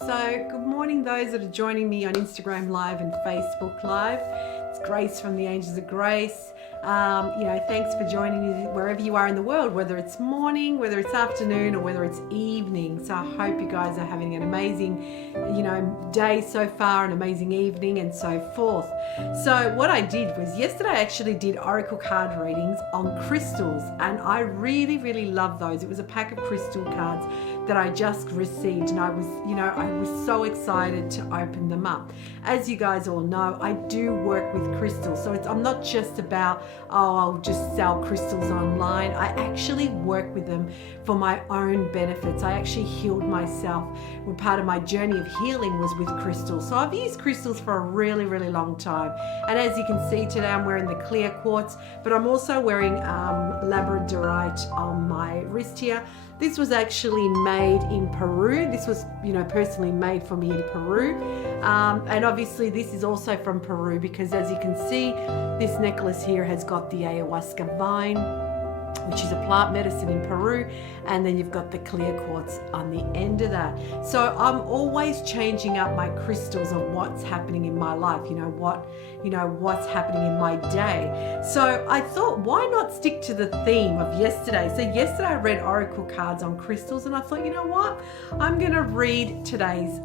So, good morning, those that are joining me on Instagram Live and Facebook Live. It's Grace from the Angels of Grace. Thanks for joining me wherever you are in the world, whether it's morning, whether it's afternoon, or whether it's evening. So, I hope you guys are having an amazing, day so far, an amazing evening, and so forth. So, what I did was yesterday I actually did oracle card readings on crystals, and I really, really love those. It was a pack of crystal cards that I just received, and I was so excited to open them up. As you guys all know, I do work with crystals, so I'm not just about, I'll just sell crystals online. I actually work with them for my own benefits. I actually healed myself. Well, part of my journey of healing was with crystals. So I've used crystals for a really, really long time. And as you can see today, I'm wearing the clear quartz, but I'm also wearing labradorite on my wrist here. This was actually made in Peru. This was, personally made for me in Peru. And obviously this is also from Peru because as you can see, this necklace here has got the ayahuasca vine, which is a plant medicine in Peru, and then you've got the clear quartz on the end of that. So I'm always changing up my crystals of what's happening in my life, what's happening in my day. So I thought, why not stick to the theme of yesterday? So yesterday I read oracle cards on crystals, and I thought, you know what? I'm gonna read today's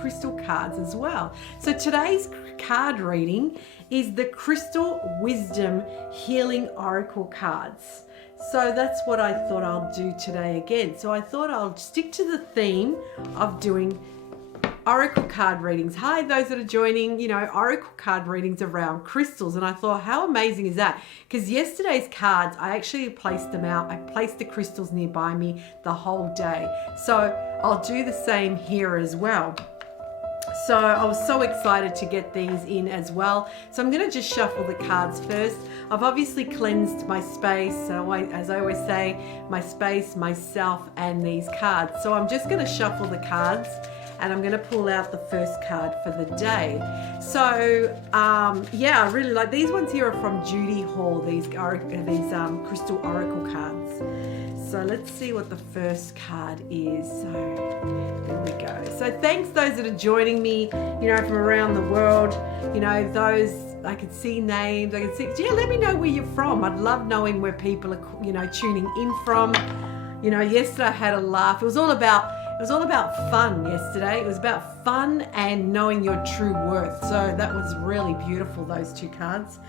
crystal cards as well. So today's card reading is the Crystal Wisdom Healing Oracle cards. So that's what I thought I'll do today again. So I thought I'll stick to the theme of doing oracle card readings. Hi, those that are joining, oracle card readings around crystals. And I thought, how amazing is that? Because yesterday's cards, I actually placed them out. I placed the crystals nearby me the whole day. So I'll do the same here as well. So I was so excited to get these in as well. So I'm going to just shuffle the cards first. I've obviously cleansed my space. So as I always say, my space, myself, and these cards. So I'm just going to shuffle the cards, and I'm going to pull out the first card for the day. So I really like these ones here are from Judy Hall, these crystal oracle cards. So let's see what the first card is. So there we go. So thanks those that are joining me, from around the world. Those I could see names. I could see. Yeah, let me know where you're from. I'd love knowing where people are, tuning in from. Yesterday I had a laugh. It was all about fun yesterday. It was about fun and knowing your true worth. So that was really beautiful, those two cards.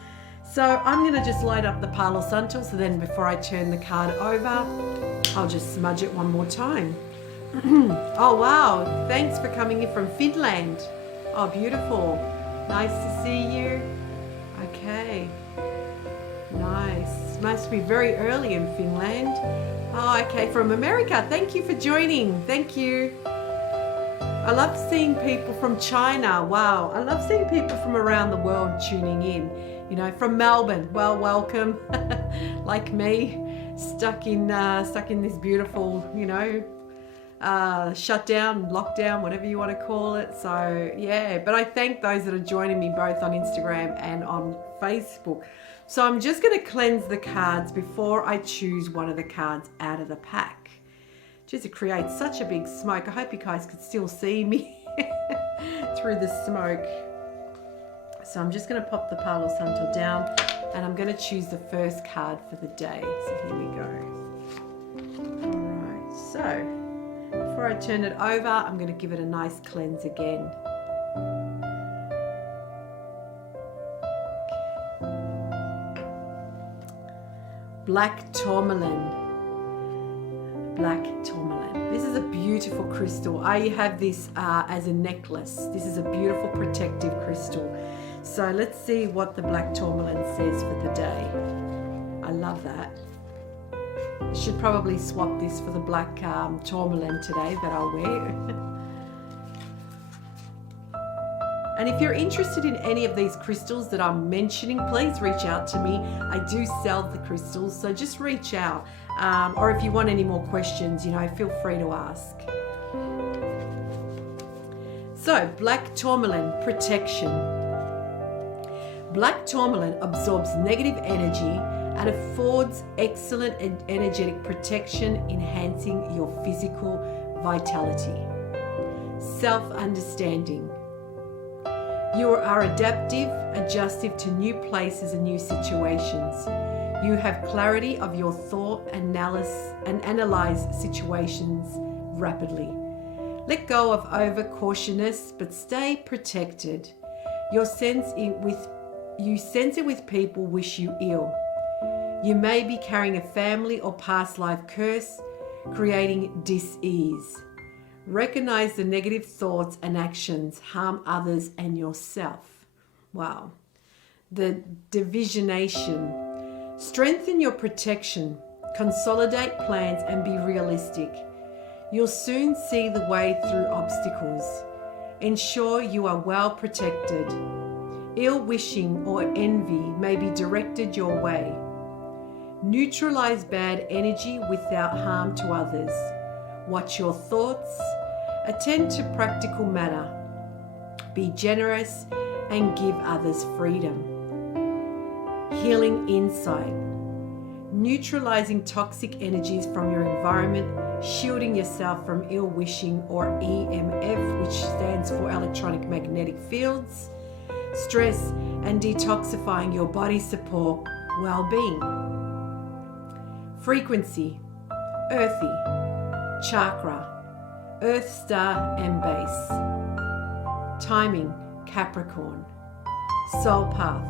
So I'm going to just light up the Palo Santo, so then before I turn the card over, I'll just smudge it one more time. Oh wow, thanks for coming in from Finland. Oh, beautiful. Nice to see you. Okay, nice. Must be very early in Finland. Oh, okay, from America. Thank you for joining. Thank you. I love seeing people from China. Wow, I love seeing people from around the world tuning in. From Melbourne. Well, welcome. Like me, stuck in this beautiful, shutdown, lockdown, whatever you want to call it. So yeah, but I thank those that are joining me both on Instagram and on Facebook. So I'm just going to cleanse the cards before I choose one of the cards out of the pack. Just to create such a big smoke. I hope you guys could still see me through the smoke. So I'm just going to pop the Palo Santo down, and I'm going to choose the first card for the day. So here we go. All right, so before I turn it over, I'm going to give it a nice cleanse again. Black tourmaline. Black tourmaline. This is a beautiful crystal. I have this as a necklace. This is a beautiful protective crystal. So let's see what the black tourmaline says for the day. I love that. I should probably swap this for the black tourmaline today that I'll wear. And if you're interested in any of these crystals that I'm mentioning, please reach out to me. I do sell the crystals, so just reach out. Or if you want any more questions, feel free to ask. So, black tourmaline, protection. Black tourmaline absorbs negative energy and affords excellent energetic protection, enhancing your physical vitality. self-understanding. You are adaptive, adjustive to new places and new situations. You have clarity of your thought and analyze situations rapidly. Let go of over-cautiousness, but stay protected. You sense it with people wish you ill. You may be carrying a family or past life curse, creating dis-ease. Recognize the negative thoughts and actions harm others and yourself. Wow. The divisionation. Strengthen your protection. Consolidate plans and be realistic. You'll soon see the way through obstacles. Ensure you are well protected. Ill wishing or envy may be directed your way. Neutralize bad energy without harm to others. Watch your thoughts. Attend to practical matter. Be generous and give others freedom. Healing insight. Neutralizing toxic energies from your environment, shielding yourself from ill wishing or EMF, which stands for electronic magnetic fields, stress, and detoxifying your body support well-being. Frequency, earthy, chakra, earth star and base. Timing, Capricorn. Soul path,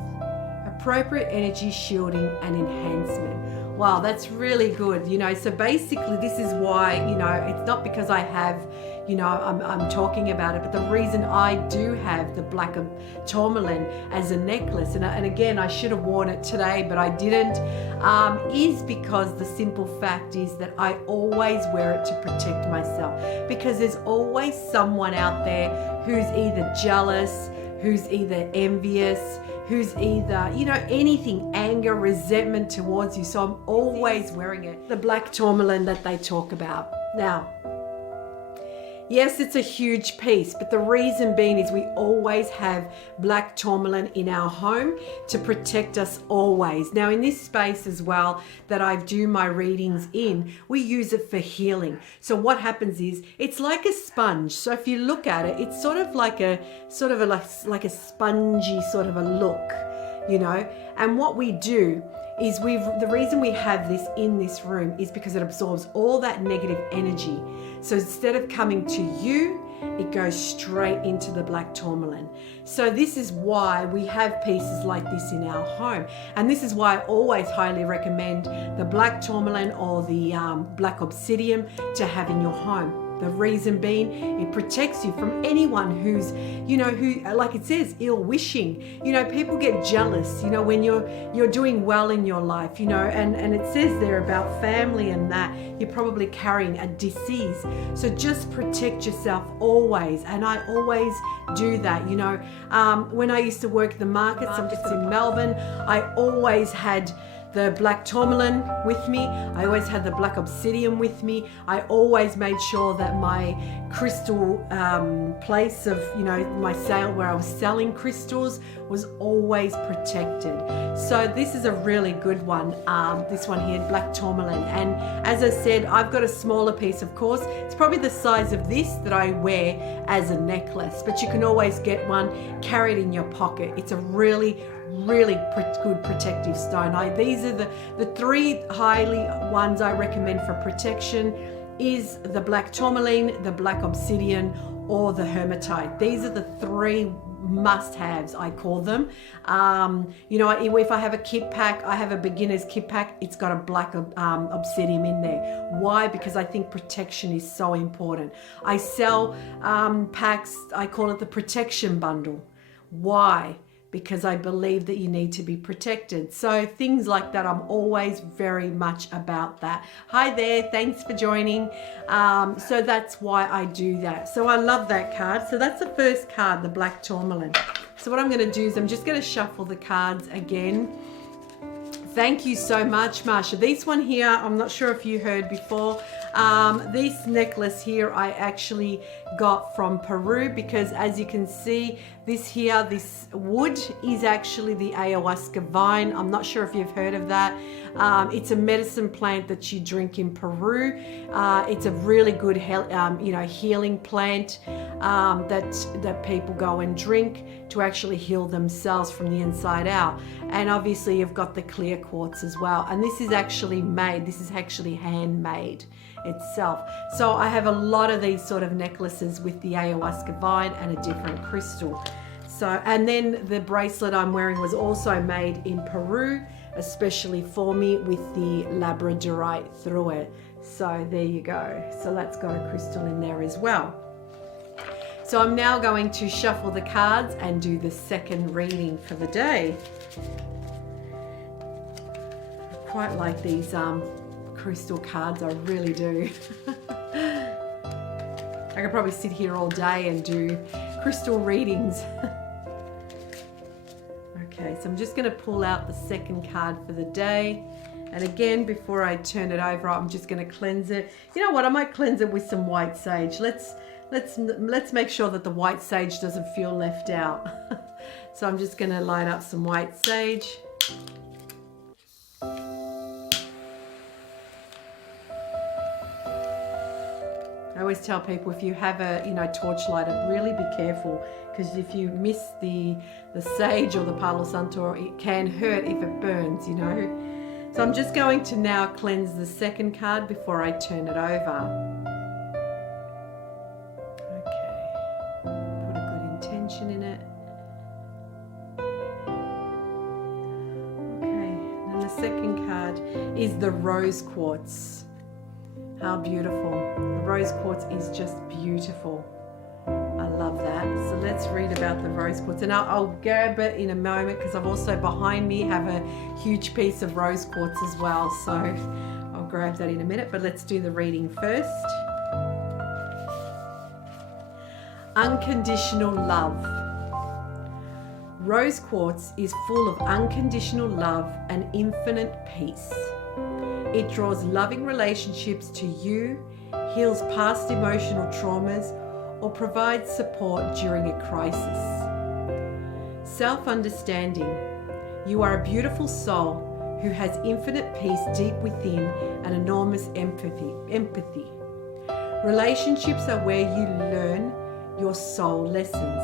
appropriate energy shielding and enhancement. Wow, that's really good. So basically this is why, it's not because I have, I'm talking about it, but the reason I do have the black tourmaline as a necklace, and again, I should have worn it today, but I didn't, is because the simple fact is that I always wear it to protect myself, because there's always someone out there who's either jealous, who's either envious, who's either, anything, anger, resentment towards you. So I'm always wearing it. The black tourmaline that they talk about. Now, yes, it's a huge piece, but the reason being is we always have black tourmaline in our home to protect us always. Now, in this space as well that I do my readings in, we use it for healing. So what happens is it's like a sponge. So if you look at it, it's sort of like a spongy sort of a look, and what we do is the reason we have this in this room is because it absorbs all that negative energy. So instead of coming to you, it goes straight into the black tourmaline. So this is why we have pieces like this in our home. And this is why I always highly recommend the black tourmaline or the black obsidian to have in your home. The reason being, it protects you from anyone who's, who, like it says, ill wishing. People get jealous, when you're doing well in your life, and it says there about family and that you're probably carrying a disease. So just protect yourself always. And I always do that, when I used to work the markets, I'm just in Melbourne, I always had the black tourmaline with me. I always had the black obsidian with me. I always made sure that my crystal place of, my sale where I was selling crystals was always protected. So this is a really good one. This one here, black tourmaline. And as I said, I've got a smaller piece, of course. It's probably the size of this that I wear as a necklace, but you can always get one, carry it in your pocket. It's a really good protective stone. These are the three highly ones I recommend for protection is the black tourmaline, the black obsidian, or the hematite. These are the three must-haves, I call them. If I have a kit pack, I have a beginner's kit pack, it's got a black obsidian in there. Why? Because I think protection is so important. I sell packs, I call it the protection bundle. Why? Because I believe that you need to be protected. So things like that, I'm always very much about that. Hi there, thanks for joining. So that's why I do that. So I love that card. So that's the first card, the black tourmaline. So what I'm gonna do is I'm just gonna shuffle the cards again. Thank you so much, Marsha. This one here, I'm not sure if you heard before, This necklace here I actually got from Peru, because as you can see, this wood is actually the ayahuasca vine. I'm not sure if you've heard of that. It's a medicine plant that you drink in Peru. It's a really good healing plant that people go and drink to actually heal themselves from the inside out. And obviously you've got the clear quartz as well. And this is actually handmade itself. So I have a lot of these sort of necklaces with the ayahuasca vine and a different crystal. So, and then the bracelet I'm wearing was also made in Peru, especially for me, with the labradorite through it. So there you go. So that's got a crystal in there as well. So I'm now going to shuffle the cards and do the second reading for the day. I quite like these crystal cards, I really do. I could probably sit here all day and do crystal readings. Okay, so I'm just going to pull out the second card for the day. And again, before I turn it over, I'm just going to cleanse it. You know what? I might cleanse it with some white sage. Let's make sure that the white sage doesn't feel left out. So I'm just going to light up some white sage. I always tell people, if you have a torchlight, really be careful, because if you miss the sage or the Palo Santo, it can hurt if it burns, So I'm just going to now cleanse the second card before I turn it over. Okay, put a good intention in it. Okay, and the second card is the rose quartz. How beautiful. The rose quartz is just beautiful. I love that. So let's read about the rose quartz. And I'll grab it in a moment, because I've also behind me have a huge piece of rose quartz as well. So I'll grab that in a minute, but let's do the reading first. Unconditional love. Rose quartz is full of unconditional love and infinite peace. It draws loving relationships to you, heals past emotional traumas, or provides support during a crisis. Self-understanding. You are a beautiful soul who has infinite peace deep within and enormous empathy. Relationships are where you learn your soul lessons.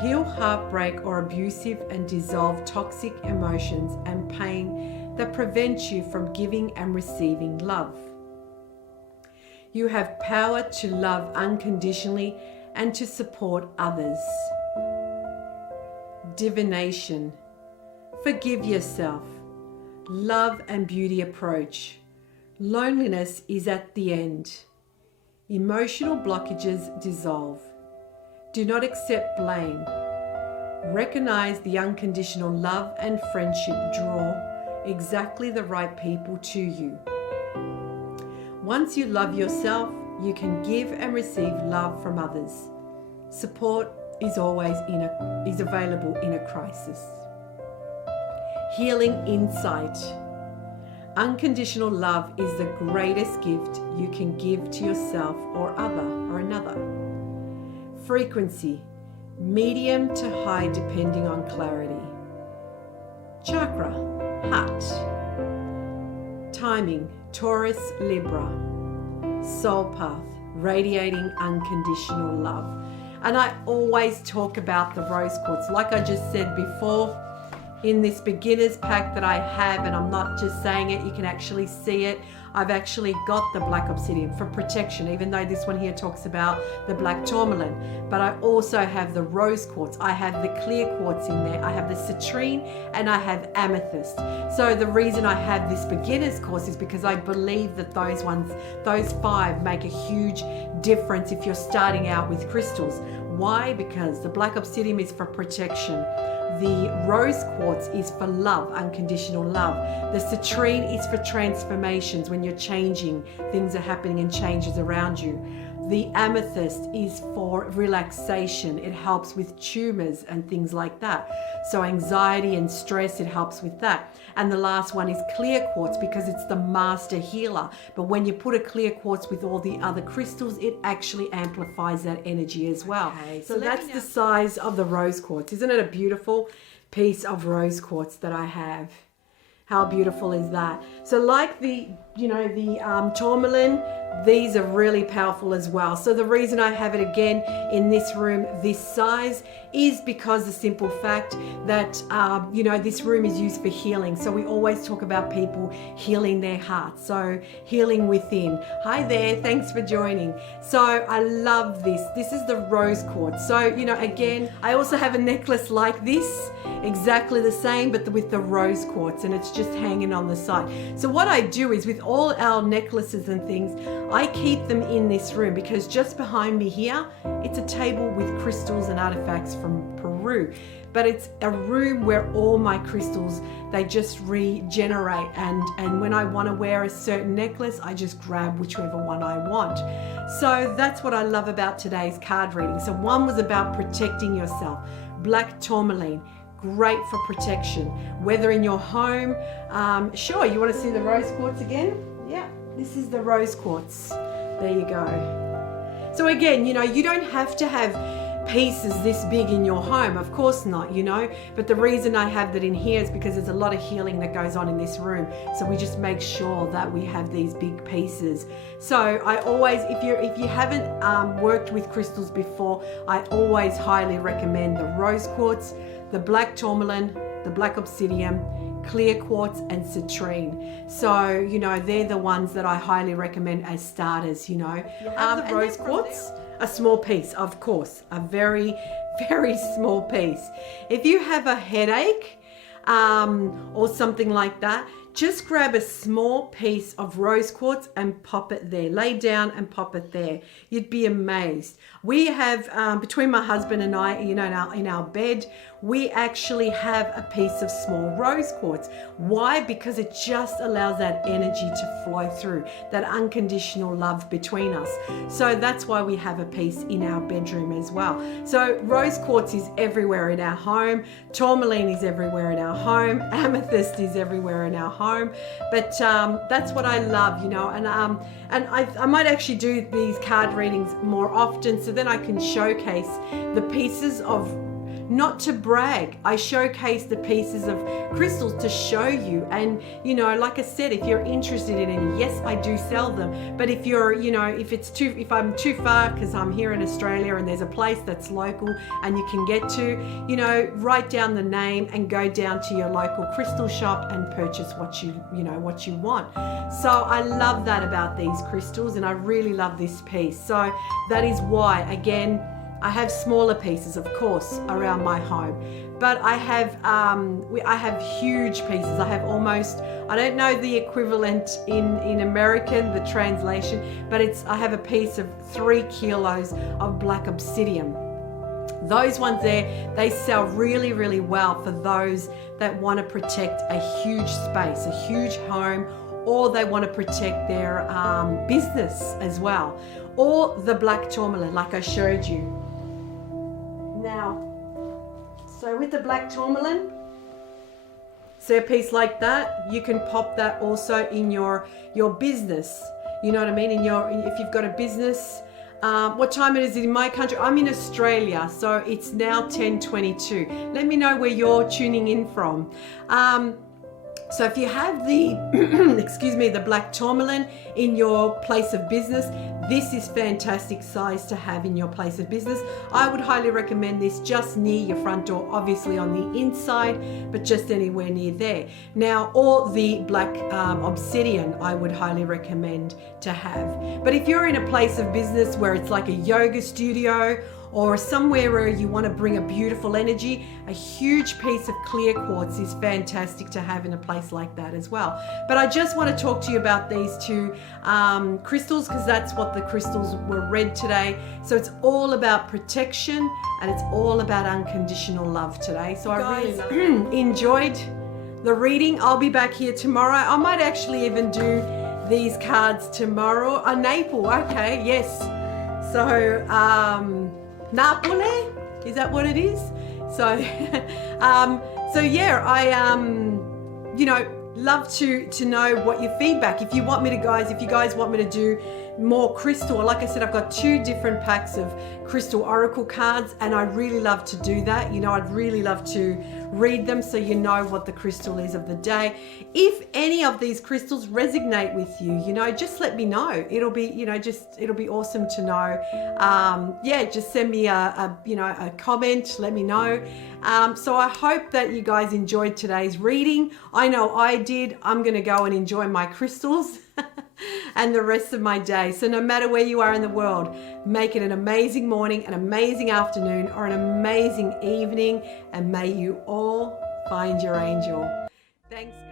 Heal heartbreak or abusive and dissolve toxic emotions and pain that prevent you from giving and receiving love. You have power to love unconditionally and to support others. Divination. Forgive yourself. Love and beauty approach. Loneliness is at the end. Emotional blockages dissolve. Do not accept blame. Recognize the unconditional love and friendship draw exactly the right people to you. Once you love yourself, you can give and receive love from others. Support is always available in a crisis. Healing insight. Unconditional love is the greatest gift you can give to yourself or another. Frequency. Medium to high depending on clarity. Chakra. Heart. Timing. Taurus, Libra. Soul path. Radiating unconditional love. And I always talk about the rose quartz. Like I just said before, in this beginner's pack that I have, and I'm not just saying it, you can actually see it. I've actually got the black obsidian for protection, even though this one here talks about the black tourmaline. But I also have the rose quartz. I have the clear quartz in there. I have the citrine and I have amethyst. So the reason I have this beginner's course is because I believe that those 5 make a huge difference if you're starting out with crystals. Why? Because the black obsidian is for protection. The rose quartz is for love, unconditional love. The citrine is for transformations, when you're changing, things are happening and changes around you. The amethyst is for relaxation. It helps with tumors and things like that. So anxiety and stress, it helps with that. And the last one is clear quartz because it's the master healer. But when you put a clear quartz with all the other crystals, it actually amplifies that energy as well. Okay, so that's the size of the rose quartz. Isn't it a beautiful piece of rose quartz that I have? How beautiful is that? So like the tourmaline, these are really powerful as well. So the reason I have it again in this room, this size, is because the simple fact that, this room is used for healing. So we always talk about people healing their hearts. So healing within. Hi there, thanks for joining. So I love this. This is the rose quartz. So, again, I also have a necklace like this, exactly the same, but with the rose quartz, and it's just hanging on the side. So what I do is with all our necklaces and things, I keep them in this room because just behind me here, it's a table with crystals and artifacts from Peru. But it's a room where all my crystals, they just regenerate. And when I want to wear a certain necklace, I just grab whichever one I want. So that's what I love about today's card reading. So one was about protecting yourself. Black tourmaline. Great for protection, whether in your home. Sure, you want to see the rose quartz again? Yeah, this is the rose quartz. There you go. So again, you don't have to have pieces this big in your home. Of course not, But the reason I have that in here is because there's a lot of healing that goes on in this room. So we just make sure that we have these big pieces. So I always, if you haven't worked with crystals before, I always highly recommend the rose quartz, the black tourmaline, the black obsidian, clear quartz, and citrine. So, they're the ones that I highly recommend as starters, The rose quartz, a small piece, of course, a very, very small piece. If you have a headache or something like that, just grab a small piece of rose quartz and pop it there. Lay down and pop it there. You'd be amazed. We have, between my husband and I, in our bed, we actually have a piece of small rose quartz. Why? Because it just allows that energy to flow through, that unconditional love between us. So that's why we have a piece in our bedroom as well. So rose quartz is everywhere in our home. Tourmaline is everywhere in our home. Amethyst is everywhere in our home. But that's what I love, and I might actually do these card readings more often, so then I can showcase the pieces of, not to brag, I showcase the pieces of crystals to show you. And like I said, if you're interested in it, yes, I do sell them. But if you're, if I'm too far, because I'm here in Australia and there's a place that's local and you can get to, write down the name and go down to your local crystal shop and purchase what you want. So I love that about these crystals, and I really love this piece. So that is why, again, I have smaller pieces, of course, around my home, but I have huge pieces. I have almost, I don't know the equivalent in American, the translation, but I have a piece of 3 kilos of black obsidian. Those ones there, they sell really, really well for those that want to protect a huge space, a huge home, or they want to protect their business as well, or the black tourmaline, like I showed you. Now, so with the black tourmaline, so a piece like that, you can pop that also in your business. You know what I mean? If you've got a business. What time it is in my country? I'm in Australia, so it's now 10:22. Let me know where you're tuning in from. So if you have the, the black tourmaline in your place of business, this is fantastic size to have in your place of business. I would highly recommend this just near your front door, obviously on the inside, but just anywhere near there. Now, or the black obsidian, I would highly recommend to have. But if you're in a place of business where it's like a yoga studio, or somewhere where you want to bring a beautiful energy, a huge piece of clear quartz is fantastic to have in a place like that as well. But I just want to talk to you about these 2 crystals, because that's what the crystals were read today. So it's all about protection and it's all about unconditional love today. So I really enjoyed the reading. I'll be back here tomorrow. I might actually even do these cards tomorrow. Naples, okay, yes. So, Napoli, is that what it is? So, yeah, I, love to know what your feedback. If you want me to, guys, if you guys want me to do more crystal, like I said, I've got 2 different packs of crystal oracle cards, and I'd really love to do that. I'd really love to read them so you know what the crystal is of the day. If any of these crystals resonate with you, just let me know. It'll be, it'll be awesome to know. Just send me a comment, let me know. So I hope that you guys enjoyed today's reading. I know I did. I'm going to go and enjoy my crystals and the rest of my day. So no matter where you are in the world, make it an amazing morning, an amazing afternoon, or an amazing evening, and may you all find your angel. Thanks.